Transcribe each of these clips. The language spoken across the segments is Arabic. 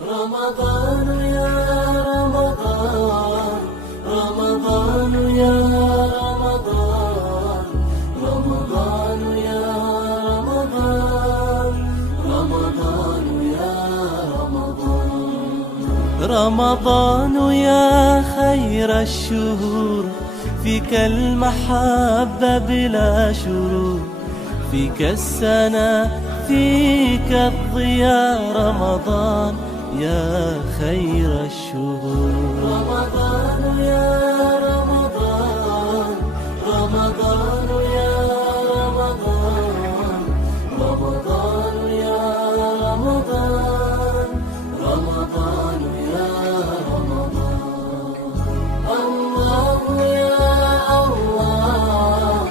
رمضان يا رمضان، رمضان يا رمضان، رمضان يا رمضان، رمضان يا رمضان. رمضان يا خير الشهور، فيك المحبة بلا شرور، فيك السنة فيك الضياء. رمضان يا خير الشهور. رمضان يا رمضان، رمضان يا رمضان، رمضان يا رمضان، رمضان يا رمضان. الله يا الله،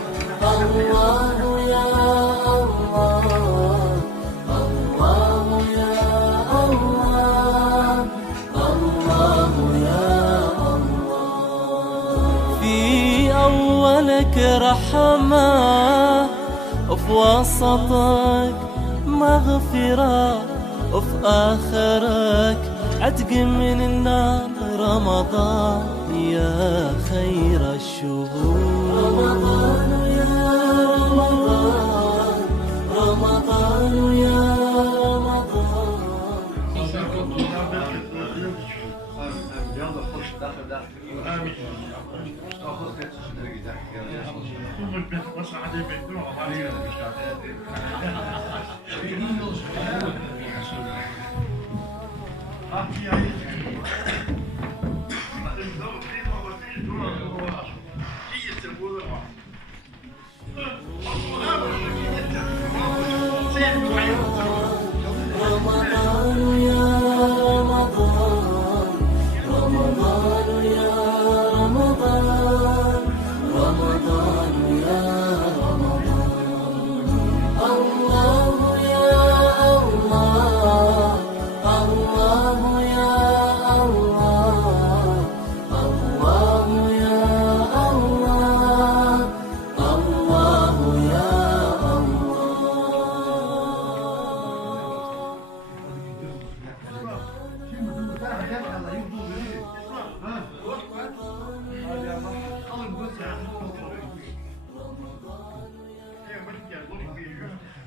الله يا الله، الله يا الله، الله يا الله. في أولك رحمة، وفي وسطك مغفرة، وفي آخرك عتق من النار. رمضان يا خير الشهور. رمضان يا رمضان، رمضان يا رمضان. يلا خش داخل آمين. بس عليه بيتوه عليه مش